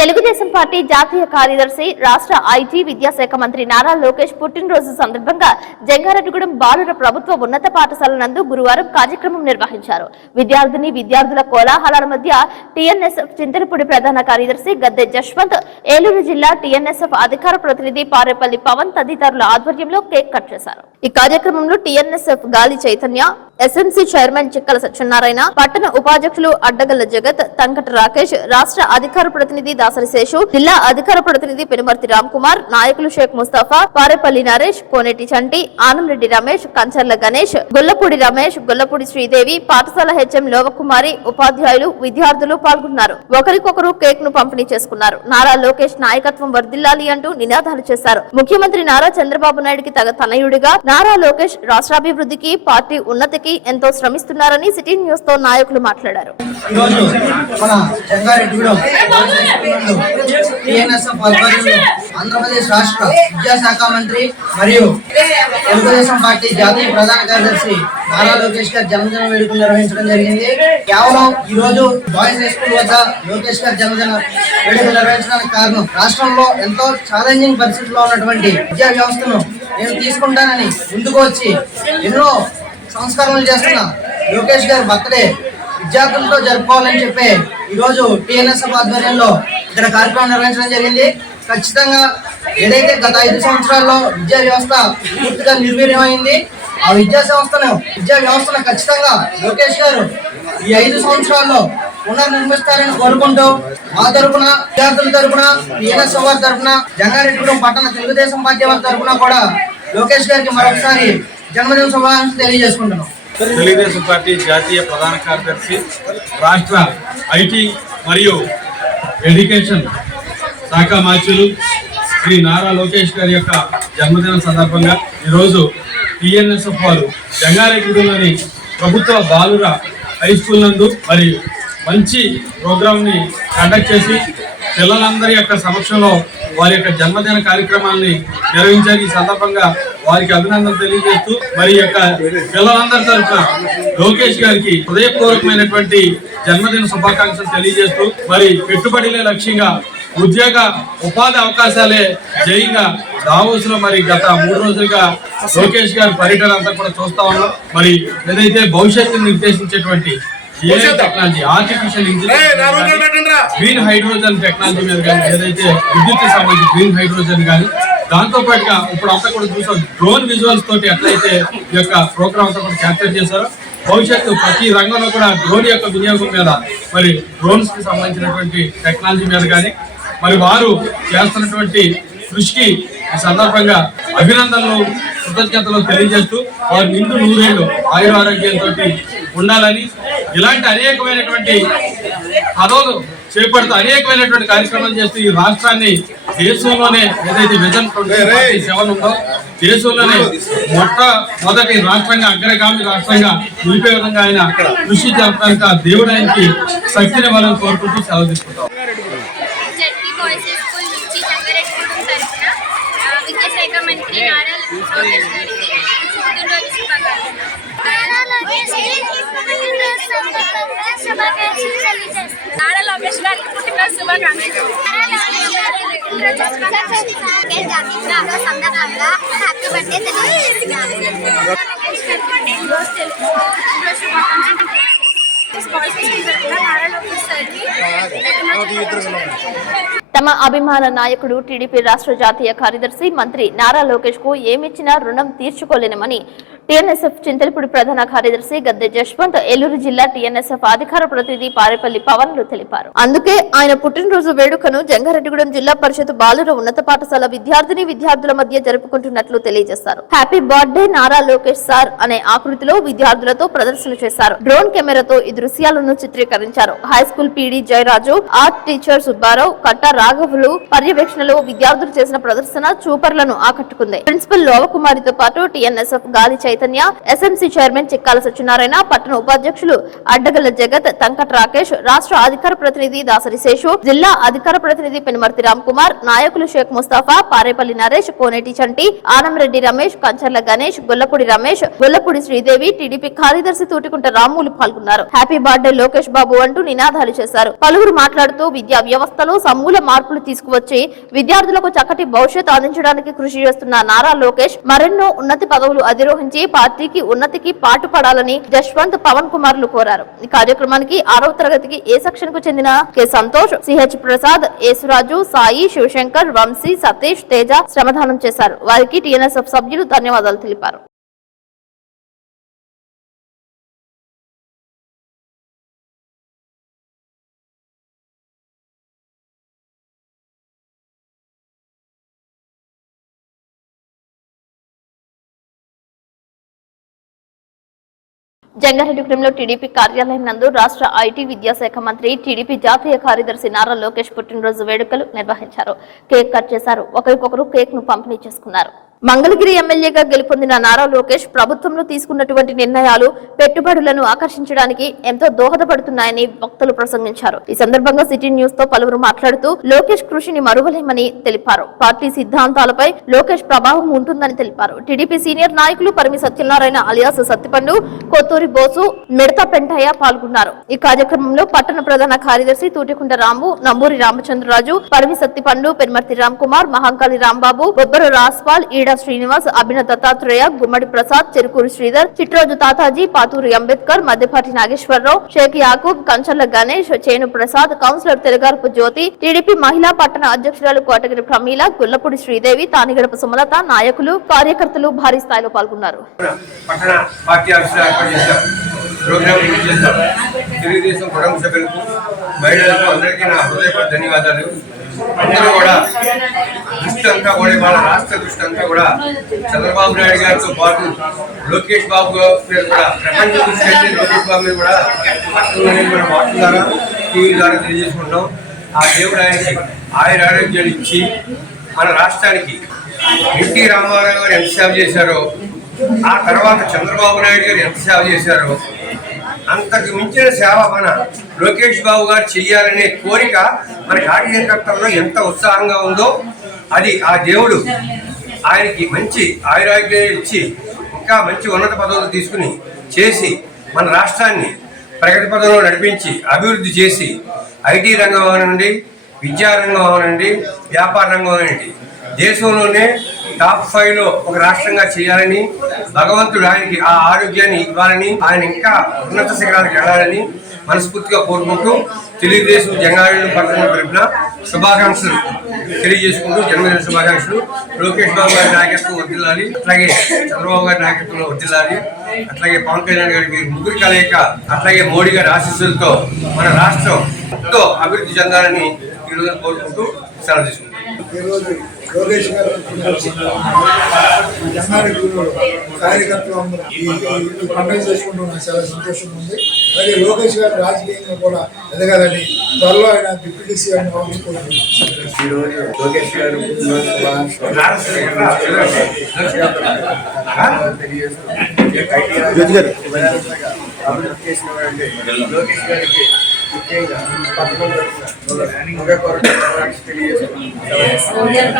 Telugu Desam party జాతీయ కార్యదర్శి రాష్ట్ర ఐటీ విద్యాశాఖ మంత్రి నారా లోకేష్ పుట్టినరోజు సందర్భంగా జంగారెడ్డిగూడెం బాలుర ప్రభుత్వ ఉన్నత పాఠశాల నందు గురువారం కార్యక్రమం నిర్వహించారు. విద్యార్థిని విద్యార్థుల కోలాహలాల మధ్య టీఎన్ఎస్ఎఫ్ చింతలపూడి ప్రధాన కార్యదర్శి గద్దె జశ్వంత్ ఏలూరు జిల్లా టీఎన్ఎస్ఎఫ్ అధికార ప్రతినిధి పారేపల్లి పవన్ తదితరుల ఆధ్వర్యంలో కేక్ కట్ చేశారు. ఈ కార్యక్రమంలో TNSF Gali Chaitanya SMC chairman Chikkala Satyanarayana పట్టణ ఉపాధ్యక్షులు అడ్డగల్ల జగత్ తంకట రాకేష్ రాష్ట్ర అధికార ప్రతినిధి దాసరి శేషు జిల్లా అధికార ప్రతినిధి పెనుమర్తి రామ్ కుమార్ నాయకులు షేక్ ముస్తాఫా పారేపల్లి నరేష్ కోనేటి చంటి ఆనంరెడ్డి రమేష్ కంచర్ల గణేష్ గొల్లపూడి రమేష్ గొల్లపూడి శ్రీదేవి పాఠశాల హెచ్ఎం లోవకుమారి ఉపాధ్యాయులు విద్యార్థులు పాల్గొన్నారు. ఒకరికొకరు కేక్ను పంపిణీ చేసుకున్నారు. నారా లోకేష్ నాయకత్వం వర్ధిల్లాలి అంటూ నినాదాలు చేశారు. ముఖ్యమంత్రి నారా చంద్రబాబు నాయుడుకి తగ తనయుడిగా నారా లోకేష్ రాష్ట్రాభివృద్ధికి పార్టీ ఉన్నతికి ఎంతో శ్రమిస్తున్నారని సిటీ న్యూస్తో నాయకులు మాట్లాడారు. ఆంధ్రప్రదేశ్ రాష్ట్ర విద్యాశాఖ మంత్రి మరియు తెలుగుదేశం పార్టీ జాతీయ ప్రధాన కార్యదర్శి నారా లోకేష్ గారి జన్మదిన వేడుకలు నిర్వహించడం జరిగింది. కేవలం ఈ రోజు బాయ్స్ హై స్కూల్ వద్ద లోకేష్ గారి జన్మదిన వేడుకలు నిర్వహించడానికి కారణం రాష్ట్రంలో ఎంతో ఛాలెంజింగ్ పరిస్థితుల్లో ఉన్నటువంటి విద్యా వ్యవస్థను నేను తీసుకుంటానని ముందుకు వచ్చి ఎన్నో సంస్కరణలు చేస్తున్న లోకేష్ గారి బర్త్డే విద్యార్థులతో జరుపుకోవాలని చెప్పి ఈరోజు టిఎన్ఎస్ఎఫ్ ఆధ్వర్యంలో ఇక్కడ కార్యక్రమం నిర్వహించడం జరిగింది. ఖచ్చితంగా ఏదైతే గత ఐదు సంవత్సరాల్లో విద్యా వ్యవస్థ పూర్తిగా నిర్వీర్యమైంది ఆ విద్యా సంస్థను విద్యా వ్యవస్థను ఖచ్చితంగా లోకేష్ గారు ఈ ఐదు సంవత్సరాల్లో పునర్నిర్మిస్తారని కోరుకుంటూ మా తరపున విద్యార్థుల తరపున టిఎన్ఎస్ఎఫ్ వారి తరపున జంగారెడ్డిగూడెం పట్టణ తెలుగుదేశం పార్టీ వారి తరపున కూడా లోకేష్ గారికి మరొకసారి జన్మదిన శుభాకాంక్షలు తెలియజేసుకుంటున్నాం. తెలుగుదేశం పార్టీ జాతీయ ప్రధాన కార్యదర్శి రాష్ట్ర ఐటీ మరియు ఎడ్యుకేషన్ శాఖ మార్చులు శ్రీ నారా లోకేష్ గారి యొక్క జన్మదిన సందర్భంగా ఈరోజు టిఎన్ఎస్ఎఫ్ వారు జంగారెడ్డిలోని ప్రభుత్వ బాలుర హై స్కూల్ నందు మరి మంచి ప్రోగ్రామ్ని కండక్ట్ చేసి పిల్లలందరి యొక్క సమక్షంలో వారి యొక్క జన్మదిన కార్యక్రమాన్ని నిర్వహించారు. ఈ సందర్భంగా వారికి అభినందనలు తెలియజేస్తూ మరి యొక్క పిల్లలందరి తరఫున లోకేష్ గారికి హృదయపూర్వకమైనటువంటి జన్మదిన శుభాకాంక్షలు తెలియజేస్తూ మరి పెట్టుబడిలే లక్ష్యంగా ఉద్యోగ ఉపాధి అవకాశాలే జయంగా దావోస్లో మరి గత మూడు రోజులుగా లోకేష్ గారి పర్యటన అంతా కూడా చూస్తా ఉన్నాం. మరి ఏదైతే భవిష్యత్తును నిర్దేశించేటువంటి technology artificial intelligence green hydrogen technology మీద కానీ ఏదైతే విద్యుత్ సంబంధించి గ్రీన్ హైడ్రోజన్ కానీ దాంతో పాటుగా ఇప్పుడు అంతా కూడా చూసాం డ్రోన్ విజువల్స్ తోటి ఎట్లయితే ఈ యొక్క ప్రోగ్రామ్ అంతా కూడా క్యాప్చర్ చేశారో భవిష్యత్తు ప్రతి రంగంలో కూడా డ్రోన్ యొక్క వినియోగం మీద మరి డ్రోన్స్కి సంబంధించినటువంటి టెక్నాలజీ మీద కానీ మరి వారు చేస్తున్నటువంటి కృషికి ఈ సందర్భంగా అభినందనలు కృతజ్ఞతలు తెలియజేస్తూ వారు నిండు నూరేళ్ళు ఆయుర ఆరోగ్యంతో ఉండాలని ఇలాంటి అనేకమైనటువంటి పదవులు చేపడుతూ అనేకమైనటువంటి కార్యక్రమాలు చేస్తూ ఈ రాష్ట్రాన్ని దేశంలోనే ఏదైతే విజన్ సెవెన్ ఉందో దేశంలోనే మొట్టమొదటి రాష్ట్రంగా అగ్రగామి రాష్ట్రంగా నిలిపే విధంగా ఆయన కృషి జరపడానికి ఆ దేవుడు ఆయనకి శక్తిని మనం కోరుకుంటూ సెలవు తీసుకుంటాం. జడ్పీ బాయ్స్ హై స్కూల్ నుంచి జంగారెడ్డిగూడెం తరఫున ఆ, విద్యాశాఖ మంత్రి నారా లోకేష్ గారికి పుట్టినరోజు శుభాకాంక్షలు నారా లోకేష్ గారికి పుట్టినరోజు శుభాకాంక్షలు సందర్భంగా హ్యాపీ బర్త్డే తమ అభిమాన నాయకుడు టీడీపీ రాష్ట్ర జాతీయ కార్యదర్శి మంత్రి నారా లోకేష్కు ఏమిచ్చినా రుణం తీర్చుకోలేనమని టీఎన్ఎస్ఎఫ్ చింతలపూడి ప్రధాన కార్యదర్శి గద్దె జశ్వంత్ ఏలూరు జిల్లా టీఎన్ఎస్ఎఫ్ అధికార ప్రతినిధి పారేపల్లి పవన్లు తెలిపారు. అందుకే ఆయన పుట్టినరోజు వేడుకను జంగారెడ్డిగూడెం జిల్లా పరిషత్ బాలుర ఉన్నత పాఠశాల విద్యార్థిని విద్యార్థుల మధ్య జరుపుకుంటున్నట్లు తెలియజేశారు. Happy birthday Nara Lokesh sir అనే ఆకృతిలో విద్యార్థులతో ప్రదర్శన చేశారు. డ్రోన్ కెమెరాతో ఈ దృశ్యాలను చిత్రీకరించారు. High school PD Jayaraju art teacher Subbarao Katta రాఘవులు పర్యవేక్షణలో విద్యార్థులు చేసిన ప్రదర్శన చూపర్లను ఆకట్టుకుంది. ప్రిన్సిపల్ లోవకుమారితో పాటు TNSF Gali Chaitanya Chaitanya SMC chairman Chikkala Satyanarayana పట్టణ ఉపాధ్యక్షులు అడ్డగల జగత్ తంకట్ రాకేష్ రాష్ట్ర అధికార ప్రతినిధి దాసరి శేషు జిల్లా అధికార ప్రతినిధి పెనుమర్తి రామ్ కుమార్ నాయకులు షేక్ ముస్తాఫా పారేపల్లి నరేష్ కోనేటి చంటి ఆనంరెడ్డి రమేష్ కంచర్ల గణేష్ గొల్లపూడి రమేష్ గొల్లపూడి శ్రీదేవి టీడీపీ కార్యదర్శి తూటికుంట రాములు పాల్గొన్నారు. హ్యాపీ బర్త్డే లోకేష్ బాబు అంటూ నినాదాలు చేశారు. పలువురు మాట్లాడుతూ విద్యా వ్యవస్థలో సమూల మార్పులు తీసుకువచ్చి విద్యార్థులకు చక్కటి భవిష్యత్తు అందించడానికి కృషి చేస్తున్న నారా లోకేష్ మరెన్నో ఉన్నతి పదవులు అధిరోహించి పార్టీకి ఉన్నతికి పాటుపడాలని జశ్వంత్ పవన్ కుమార్లు కోరారు. ఈ కార్యక్రమానికి ఆరవ తరగతికి ఏ సెక్షన్కు చెందిన K. Santosh C H Prasad Yesuraju Sai Shivashankar Vamsi Satish Teja శ్రమదానం చేశారు. వారికి టీఎన్ఎస్ఎఫ్ సభ్యులు ధన్యవాదాలు తెలిపారు. జంగారెడ్డిగూడెంలో టీడీపీ కార్యాలయం నందు రాష్ట్ర ఐటీ విద్యాశాఖ మంత్రి టీడీపీ జాతీయ కార్యదర్శి నారా లోకేష్ పుట్టినరోజు వేడుకలు నిర్వహించారు. కేక్ కట్ చేశారు. ఒకరికొకరు కేక్ను పంపిణీ చేసుకున్నారు. మంగళగిరి ఎమ్మెల్యేగా గెలుపొందిన నారా లోకేష్ ప్రభుత్వంలో తీసుకున్నటువంటి నిర్ణయాలు పెట్టుబడులను ఆకర్షించడానికి ఎంతో దోహదపడుతున్నాయని వక్తలు ప్రసంగించారు. ఈ సందర్భంగా సిటీ న్యూస్తో పలువురు మాట్లాడుతూ లోకేష్ కృషిని మరువలేమని తెలిపారు. పార్టీ సిద్ధాంతాలపై లోకేష్ ప్రభావం ఉంటుందని తెలిపారు. టీడీపీ సీనియర్ నాయకులు పరిమి సత్యనారాయణ అలియాస్ సత్తిపండు కొత్తూరి బోసు మిడత పెంటయ్య పాల్గొన్నారు. ఈ కార్యక్రమంలో పట్టణ ప్రధాన కార్యదర్శి తూటికుంట రాము నంబూరి రామచంద్రరాజు పరిమి సత్తిపండు పెనుమర్తి రామ్ కుమార్ మహంకాళి రాంబాబు బొబ్బరు రాస్పాల్ ఈడ శ్రీనివాస్ అభిన దత్తాత్రేయ గుమ్మడి ప్రసాద్ చెరుకూరు శ్రీధర్ చిట్రోజు తాతాజీ పాతూరి అంబేద్కర్ మధ్యపాటి నాగేశ్వరరావు షేక్ యాకూబ్ కంచర్ల గణేష్ చేను ప్రసాద్ కౌన్సిలర్ తెలగారపు జ్యోతి టీడీపీ మహిళా పట్టణ అధ్యక్షురాలు కోటగిరి ప్రమీల గుల్లపూడి శ్రీదేవి తానిగడప సుమలత నాయకులు కార్యకర్తలు భారీ స్థాయిలో పాల్గొన్నారు. తెలుగుదేశం కుటుంబ సభ్యులకు మహిళలకు అందరికీ నా హృదయపూర్వక ధన్యవాదాలు. అందరూ కూడా దృష్టి అంతా కూడా వాళ్ళ రాష్ట్ర దృష్టి అంతా కూడా చంద్రబాబు నాయుడు గారితో పాటు లోకేష్ బాబు గారు మీద కూడా ప్రపంచ దృష్టి అయితే లోకేష్ బాబు మీద కూడా పడుతుందని మన వాటి ద్వారా టీవీ ద్వారా తెలియజేసుకుంటాం ఆ దేవుడు ఆయనకి ఆయన ఆరోగ్యాలు ఇచ్చి మన రాష్ట్రానికి ఎన్టీ రామారావు గారు ఎంత సేవ చేశారో ఆ తర్వాత చంద్రబాబు నాయుడు గారు ఎంత సేవ చేశారో అంతకు మించిన సేవ మన లోకేష్ బాబు గారు చెయ్యాలనే కోరిక మన కార్యకర్తల్లో ఎంత ఉత్సాహంగా ఉందో అది ఆ దేవుడు ఆయనకి మంచి ఆయురాగ్యం ఇచ్చి ఇంకా మంచి ఉన్నత పదవులు తీసుకుని చేసి మన రాష్ట్రాన్ని ప్రగతి పదంలో నడిపించి అభివృద్ధి చేసి ఐటీ రంగం అవనండి విద్యారంగం అవనండి వ్యాపార రంగం అవనండి. దేశంలోనే టాప్ ఫైవ్లో ఒక రాష్ట్రంగా చేయాలని భగవంతుడు ఆయనకి ఆ ఆరోగ్యాన్ని ఇవ్వాలని ఆయన ఇంకా ఉన్నత శిఖరాలకు వెళ్ళాలని మనస్ఫూర్తిగా కోరుకుంటూ తెలుగుదేశం జంగారెడ్డి పట్టణం తరపున శుభాకాంక్షలు తెలియజేసుకుంటూ జన్మదిన శుభాకాంక్షలు. లోకేష్ బాబు గారి నాయకత్వం వర్దిల్లాలి అట్లాగే చంద్రబాబు గారి నాయకత్వంలో వర్దిల్లాలి అట్లాగే పవన్ కళ్యాణ్ గారికి ముగ్గురు కలయిక అట్లాగే మోడీ గారి ఆశీస్సులతో మన రాష్ట్రం ఎంతో అభివృద్ధి చెందాలని ఈరోజు కోరుకుంటూ సెలవు తీసుకుంటాం ఈరోజు లోకేష్ గారు జన్నారెడ్డిలో కార్యకర్తలు అందరూ ఈ పండుగ చేసుకుంటూ నాకు చాలా సంతోషంగా ఉంది. అలాగే లోకేష్ గారు రాజకీయంగా కూడా ఎదగాలని త్వరలో ఆయన డిప్యూటీ సీఎం కావాలని లోకేష్ గారు పుట్టినరోజు లోకేష్ గారికి ముఖ్యంగా